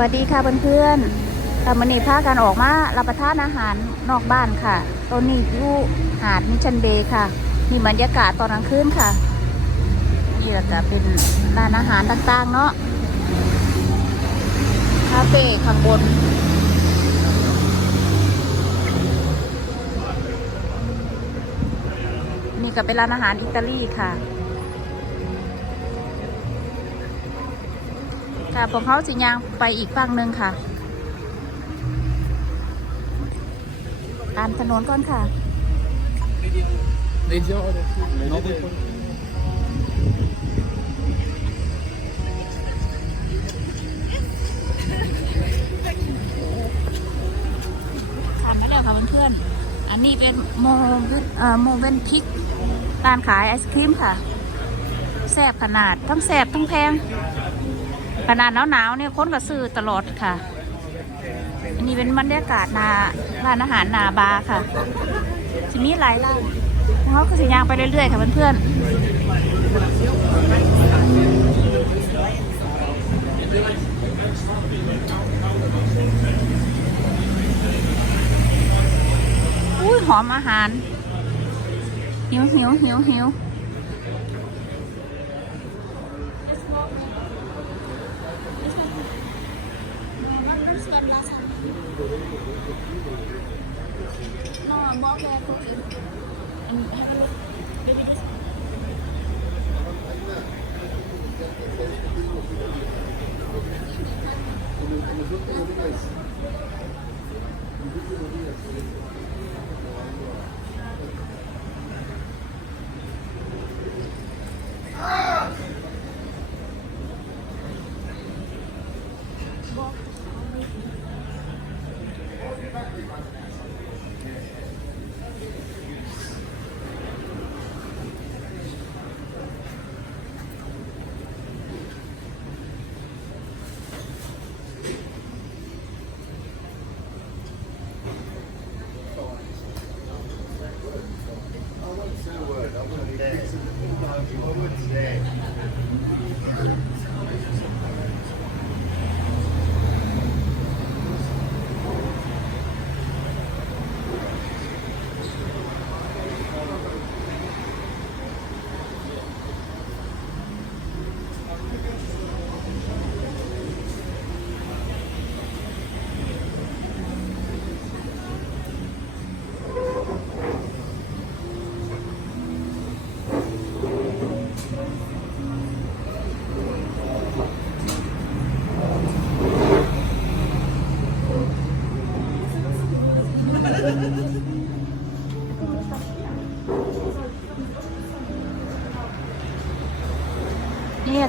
วัสดีค่ะเพื่อนๆค่ะมันนี้พากันออกมารับประทานอาหารนอกบ้านค่ะตอนนี้อยู่หาดมิชันเบย์ค่ะ มีบรรยากาศตอนกลางคืนค่ะ นี่จะเป็นร้านอาหารต่างๆเนาะ คาเฟ่ข้างบน นี่ก็เป็นร้านอาหารอิตาลีค่ะ ค่ะพวกเขาสิยางไปอีกฝั่งหนึ่งค่ะตามถนนก่อนค่ะ ทานมาแล้วค่ะเพื่อนๆ อันนี้เป็นโมเวนเอ่อโมเวนพิกร้านขายไอศครีมค่ะแซ่บขนาด ทั้งแซ่บทั้งแพง ขนาดหนาวๆเนี่ยคนก็ซื้อตลอดค่ะ อันนี้เป็นบรรยากาศนาร้านอาหารนาบาร์ค่ะทีนี้หลายร้านเขาก็สิยางไปเรื่อยๆค่ะเพื่อนๆอุ้ยหอมอาหารหิวหิวหิวหิว No, I'm walking.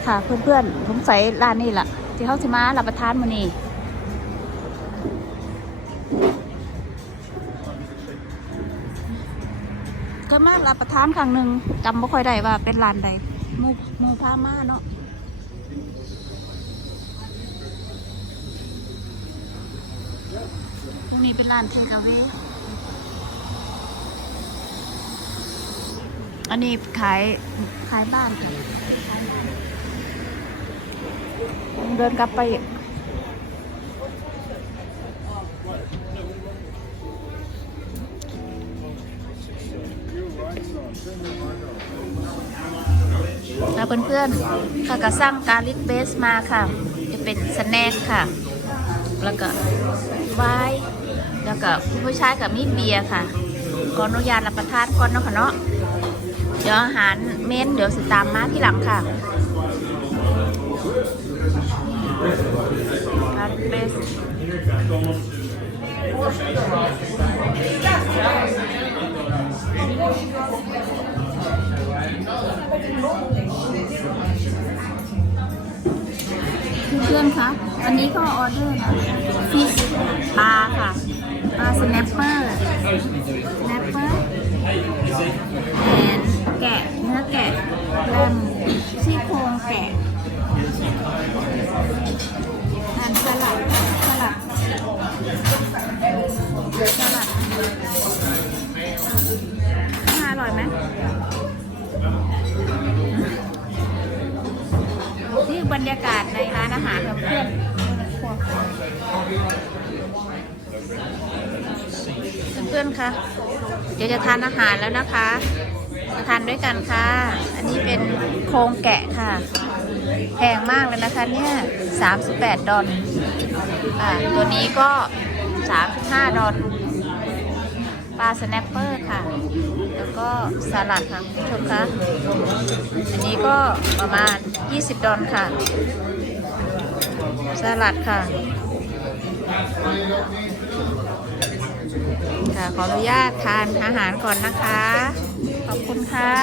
ค่ะ เพื่อนๆผมใส่ร้านนี่แหละที่เขาสิมารับประทานมื้อนี้ก็มารับประทานครั้งหนึ่งจำไม่ค่อยได้ว่าเป็นร้านใดหมูหมูพามาเนาะตรงนี้เป็นร้านเทคเวอันนี้ขายขายบ้านค่ะ เดินกลับไปค่ะเพื่อนๆค่ะก็สร้างการลิทเบสมาค่ะ จะเป็นสแน็คค่ะ แล้วก็ไวน์แล้วก็ผู้ชายกับมีเบียร์ค่ะขออนุญาตรับประทานก่อนเนาะค่ะเนาะเดี๋ยวอาหารเม้นเดี๋ยวสิตามมาที่หลังค่ะ เบสเพื่อนคะ อันนี้ก็ออเดอร์นะฟิชปลาค่ะ ปลาสแนปเปอร์ รยากาศในร้านอาหารกับเพื่อนเพื่อนๆคะเดี๋ยวจะทานอาหารแล้วนะคะจะทานด้วยกันค่ะ อันนี้เป็นโครงแกะค่ะ แพงมากเลยนะคะเนี่ยสามสิบแปดดอลตัวนี้ก็สามสิบห้าดอลปลาสแนปเปอร์ค่ะ แล้วก็สลัดค่ะทุกคนคะ อันนี้ก็ประมาณ 20 ดอลค่ะ สลัดค่ะ ค่ะ ขออนุญาตทานอาหารก่อนนะคะ ขอบคุณค่ะ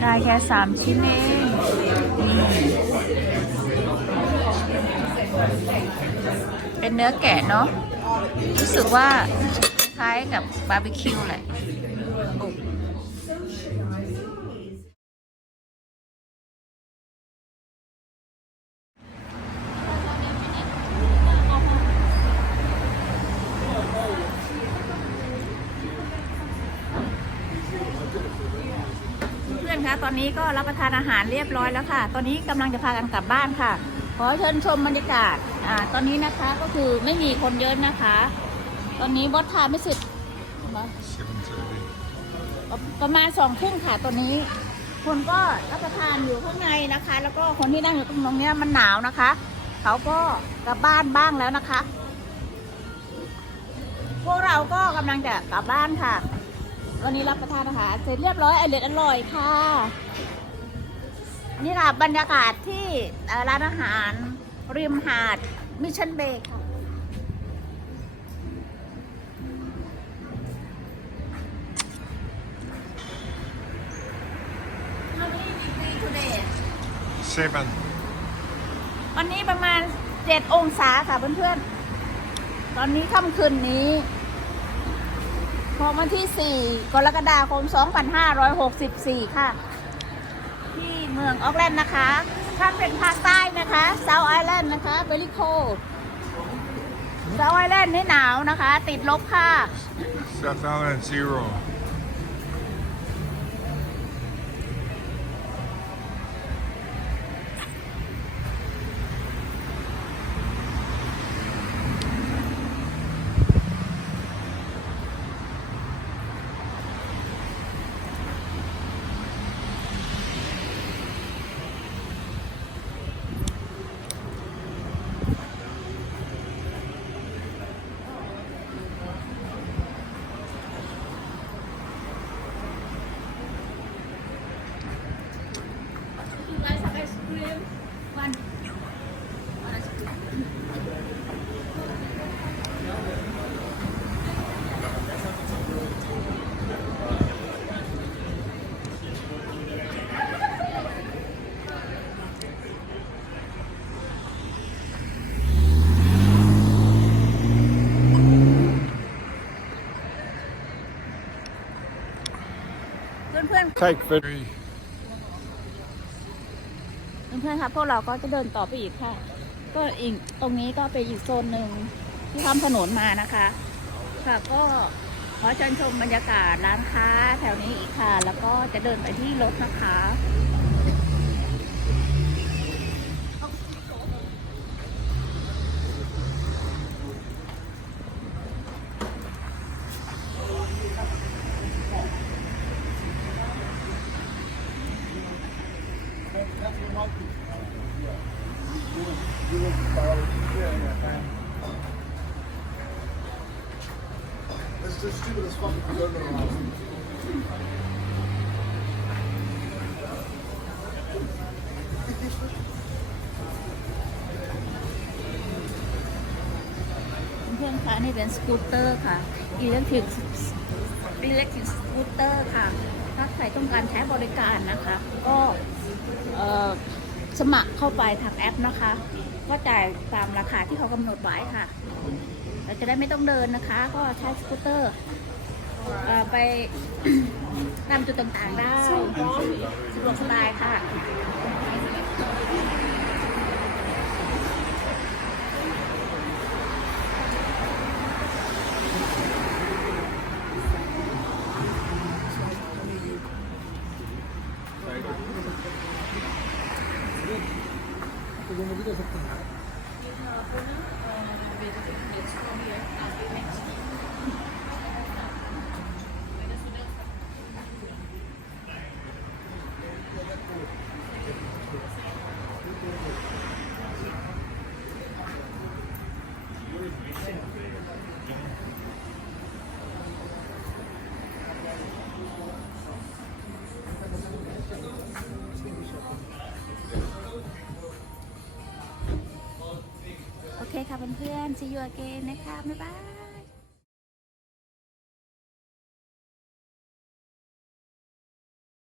ได้แค่สามชิ้นเองนี่เป็นเนื้อแกะเนาะ รู้สึกว่าคล้ายกับบาร์บีคิวแหละเพื่อนคะตอนนี้ก็รับประทานอาหารเรียบร้อยแล้วค่ะ ตอนนี้กำลังจะพากันกลับบ้านค่ะ ขอเชิญชมบรรยากาศอ่าตอนนี้นะคะก็คือไม่มีคนเยอะนะคะ ตอนนี้บอสทานไม่เสร็จประมาณสองครึ่งค่ะตอนนี้ คนก็รับประทานอยู่ข้างในนะคะ แล้วก็คนที่นั่งอยู่ตรงนี้มันหนาวนะคะ เขาก็กลับบ้านบ้างแล้วนะคะ พวกเราก็กำลังจะกลับบ้านค่ะ วันนี้รับประทานอาหารเสร็จเรียบร้อยอร่อยอร่อยค่ะ นี่ค่ะบรรยากาศที่ร้านอาหารริมหาดมิชชันเบย์ค่ะ Seven. วันนี้ประมาณ7องศาค่ะเพื่อนๆ ตอนนี้ค่ำคืนนี้ของวันที่ 4 กรกฎาคม 2564 ค่ะ ที่เมืองออกแลนด์นะคะถ้าเป็นภาคใต้นะคะเซาท์ไอแลนด์นะคะเบลิโคเซาท์ไอแลนด์นี่หนาวนะคะ ติดลบค่ะ South Island zero. เพื่อนๆ Take very เพื่อนๆคะพวกเราก็จะเดินต่อไปอีกค่ะ ก็อีกตรงนี้ก็เป็นอีกโซนหนึ่งที่ทำถนนมานะคะ ค่ะก็ขอเชิญชมบรรยากาศร้านค้าแถวนี้อีกค่ะ แล้วก็จะเดินไปที่รถนะคะ It's the stupidest fucking thing I've ever heard. เพื่อนๆคะนี่เป็นสกูตเตอร์ค่ะอิเล็กทริกอิเล็กทริกสกูตเตอร์ค่ะ ถ้าใครต้องการใช้บริการนะคะ ก็ สมัครเข้าไปทางแอปนะคะ ก็จ่ายตามราคาที่เขากำหนดไว้ค่ะ เราจะได้ไม่ต้องเดินนะคะ ก็ใช้สกูตเตอร์ไปตามจุดต่างๆได้สะดวกสบายค่ะ โอเค เพื่อนๆ see you again นะคะ บ๊ายบาย